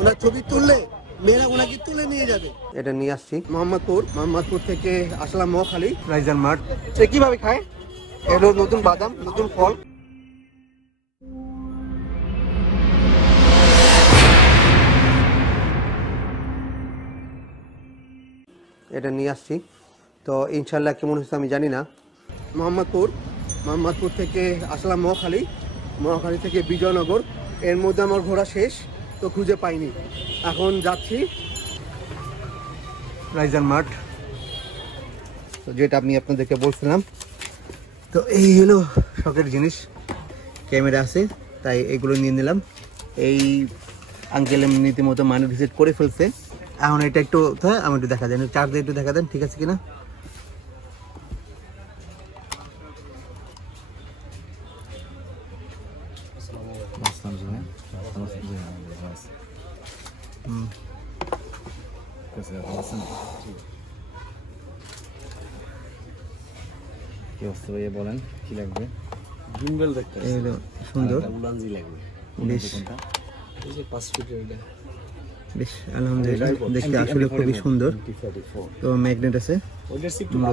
ওনার ছবি তুললে মেয়েরা ওনাকে তুলে নিয়ে যাবে। এটা নিয়ে আসছি মোহাম্মদপুর থেকে আসলাম মহাখালী রাইজান মার্ট। সে কিভাবে খায়? এগুলো নতুন বাদাম, নতুন ফল। এটা নিয়ে আসছি, তো ইনশাল্লাহ কেমন হচ্ছে আমি জানি না। মোহাম্মদপুর থেকে আসলাম মহাখালী থেকে বিজয়নগর। এর মধ্যে আমার ঘোরা শেষ, তো খুঁজে পাইনি। এখন যাচ্ছি রাইজান মার্ট, তো যেটা আমি আপনাদেরকে বলছিলাম। তো এই হলো শখের জিনিস, ক্যামেরা আছে তাই এগুলো নিয়ে নিলাম। এই আঙ্কেল নীতিমতো মানি রিসেট করে ফেলছে। এখন এটা একটু আমি একটু দেখা দেন, চার্জ দিয়ে একটু দেখা দেন ঠিক আছে কিনা। কি অবস্থা ভাইয়া বলেন, কি লাগবে? গিম্বল দেখতে সুন্দর, উলানজি লাগবে। বেশ এই যে 5 ফিটের এটা, বেশ আলহামদুলিল্লাহ দেখতে আসলে খুবই সুন্দর। তো ম্যাগনেট আছে,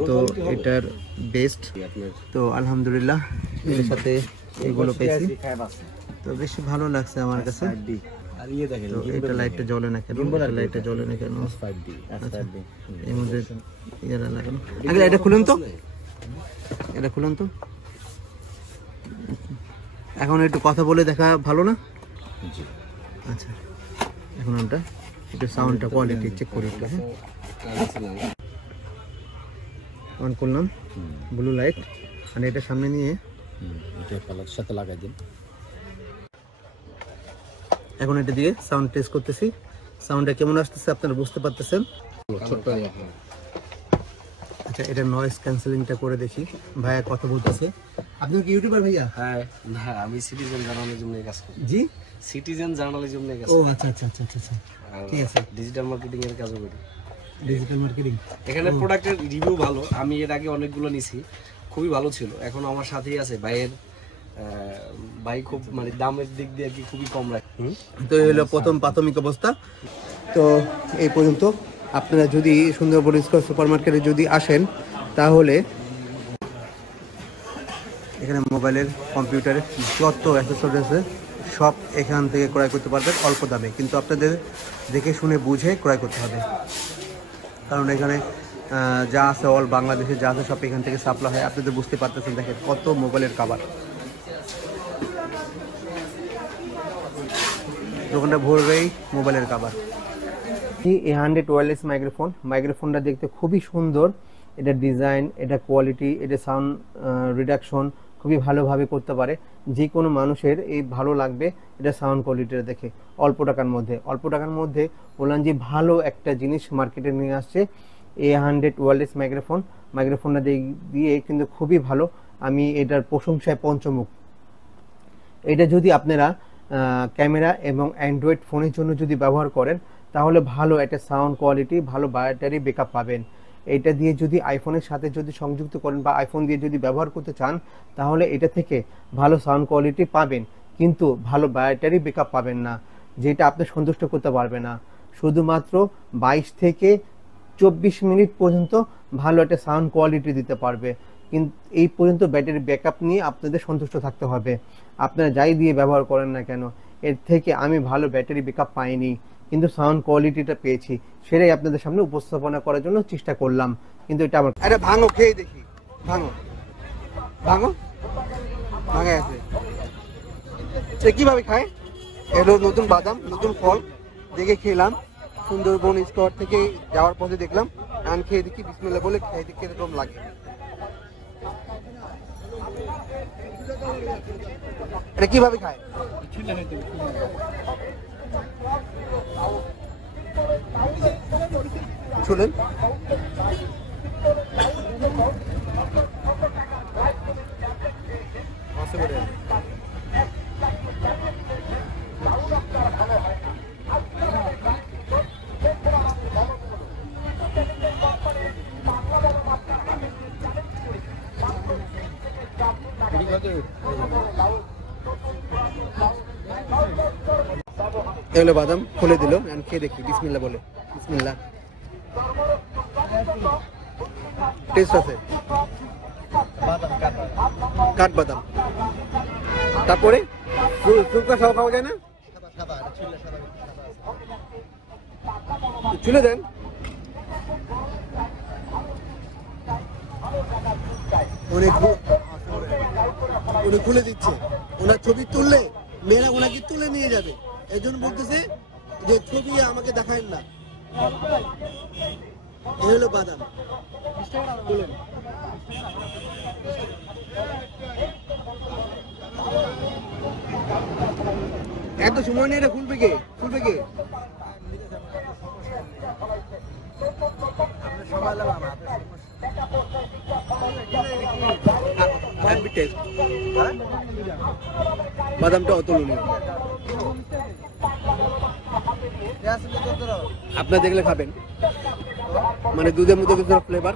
তো এটার বেস্ট। তো আলহামদুলিল্লাহ এর সাথে এগুলো পেয়েছি, তো বেশ ভালো লাগছে আমার কাছে। আর ইয়ে দেখেন, তো এটা লাইটটা জ্বলে না কেন? লাইটটা জ্বলে না কেন? এর মধ্যে ইয়ারা লাগানো। আগে এটা খুলুন তো, এটা খুলুন তো। এখন একটু কথা বলে দেখা ভালো না? আচ্ছা, এখন আমরা একটু সাউন্ডটা কোয়ালিটি চেক করি একটু। হ্যাঁ, অন করলাম ব্লু লাইট, আর এটা সামনে নিয়ে এটা পালার সাথে লাগাই দিন। এখন এটা দিয়ে সাউন্ড টেস্ট করতেছি। সাউন্ডটা কেমন আসতেছে আপনারা বুঝতে পারতেছেন। ছোট্ট আচ্ছা, এটা নয়েজ ক্যান্সেলিংটা করে দেখি। ভাইয়া কথা বলতেছে। আপনি কি ইউটিউবার ভাইয়া? হ্যাঁ, না আমি সিটিজেন জার্নালিজম নিয়ে কাজ করি। জি, সিটিজেন জার্নালিজম নিয়ে কাজ ও করি। আচ্ছা আচ্ছা আচ্ছা আচ্ছা, ঠিক আছে। ডিজিটাল মার্কেটিং এর কাজও করি। ডিজিটাল মার্কেটিং, এখানে প্রোডাক্টের রিভিউ ভালো। আমি এর আগে অনেকগুলো নিছি, খুবই ভালো ছিল। এখন আমার সাথেই আছে ভাইয়ের, ভাই খুব মানে দামের দিক দিয়ে কি খুবই কম রাখে। তো এই হলো প্রথম প্রাথমিক অবস্থা। তো এই পর্যন্ত আপনারা যদি সুন্দরবন স্কয়ার সুপার মার্কেটে যদি আসেন, তাহলে এখানে মোবাইলের, কম্পিউটারের যত অ্যাক্সেসরিজ আছে সব এখান থেকে ক্রয় করতে পারবেন অল্প দামে। কিন্তু আপনাদের দেখে শুনে বুঝে ক্রয় করতে হবে, কারণ এখানে যা আছে অল বাংলাদেশে যা আছে সব এখান থেকে সাপ্লাই হয়। আপনাদের বুঝতে পারতেছেন, দেখেন কত মোবাইলের কাভার। দোকানটা ভরবেই মোবাইলের কাভার। A100 ওয়্যারলেস মাইক্রোফোনটা দেখতে খুবই সুন্দর। এটা ডিজাইন, এটা কোয়ালিটি, এটা সাউন্ড রিডাকশন খুবই ভালোভাবে করতে পারে। যে কোনো মানুষের এই ভালো লাগবে এটা সাউন্ড কোয়ালিটিটা দেখে। অল্প টাকার মধ্যে ওলানজি ভালো একটা জিনিস মার্কেটে নিয়ে আসছে। A100 ওয়্যারলেস মাইক্রোফোনটা দিয়ে কিন্তু খুবই ভালো। আমি এটার প্রশংসায় পঞ্চমুখ। এটা যদি আপনারা ক্যামেরা এবং অ্যান্ড্রয়েড ফোনের জন্য যদি ব্যবহার করেন, তাহলে ভালো একটা সাউন্ড কোয়ালিটি, ভালো ব্যাটারি ব্যাকআপ পাবেন। এটা দিয়ে যদি আইফোনের সাথে যদি সংযুক্ত করেন বা আইফোন দিয়ে যদি ব্যবহার করতে চান, তাহলে এটা থেকে ভালো সাউন্ড কোয়ালিটি পাবেন, কিন্তু ভালো ব্যাটারি ব্যাকআপ পাবেন না, যেটা আপনি সন্তুষ্ট করতে পারবে না। শুধুমাত্র 22 থেকে 24 মিনিট পর্যন্ত ভালো একটা সাউন্ড কোয়ালিটি দিতে পারবে, কিন্তু এই পর্যন্ত ব্যাটারি ব্যাকআপ নিয়ে আপনাদের সন্তুষ্ট থাকতে হবে। আপনারা যাই দিয়ে ব্যবহার করেন না কেন, এর থেকে আমি ভালো ব্যাটারি ব্যাকআপ পাইনি, কিন্তু সাউন্ড কোয়ালিটিটা পেয়েছি। সেটাই আপনাদের সামনে উপস্থাপনা করার জন্য চেষ্টা করলাম। কিন্তু এটা আমার এটা ভাঙো, খেয়ে দেখি। ভাঙা আছে। সে কিভাবে খায়? এগুলো নতুন বাদাম, নতুন ফল দেখে খেলাম। সুন্দরবন স্কয়ার থেকে যাওয়ার পথে দেখলাম, আন খেয়ে দেখি, বিসমিল্লাহ বলে খেয়ে দেখি কিরকম লাগে। এটা কিভাবে খায়? শুনেন, এগুলো বাদাম খুলে দিল, আমি খেয়ে দেখি, বিসমিল্লাহ বলে। বিসমিল্লাহ। টেস্ট আছে, কাঠ বাদাম। তারপরে ফুলকা সহ খাওয়া যায় না? চুলে দেন। উনি খুলে দিচ্ছে, ওনার ছবি তুললে মেয়েরা ওনাকে তুলে নিয়ে যাবে, এই জন্য বলতেছে যে ছবি আমাকে দেখায় না। এই হলো বাদাম। এত সময় নেই, এটা খুলবে কে? খুলবে কে? বাদামটা অতুলনীয়, আপনারা দেখলে খাবেন, মানে দুধের মধ্যে কিছু ফ্লেভার,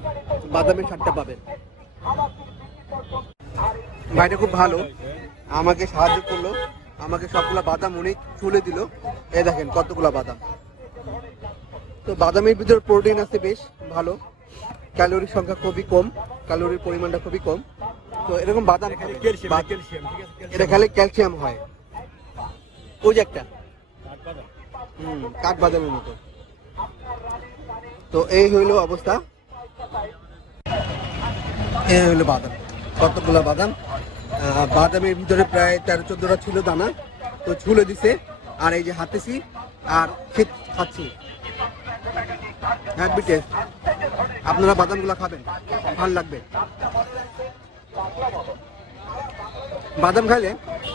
বাদামের স্বাদটা পাবেন। ভাইটা খুব ভালো, আমাকে সাহায্য করলো, আমাকে সবগুলা বাদাম উনি ছুলে দিল। এই দেখেন কতগুলা বাদাম। তো বাদামের ভিতরে প্রোটিন আছে বেশ ভালো, ক্যালোরির সংখ্যা খুবই কম, ক্যালোরির পরিমাণটা খুবই কম। তো এরকম বাদাম এটা খেলে ক্যালসিয়াম হয়। ওই যে একটা কাঠ বাদামের মতো। তো এই হইলো অবস্থা, এই হইলো বাদাম, কতগুলা বাদাম। বাদামের ভিতরে প্রায় 13-14টা ছিল দানা, তো ছুলে দিছে। আর এই যে হাতেছি আর খাচ্ছি, হ্যাপি টেস্ট। আপনারা বাদামগুলো খাবেন, ভালো লাগবে। বাদাম খাইলে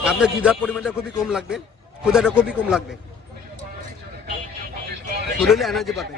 আপনার খিদার পরিমাণটা খুবই কম লাগবে, ক্ষুধাটা খুবই কম লাগবে, শরীরে এনার্জি পাবেন।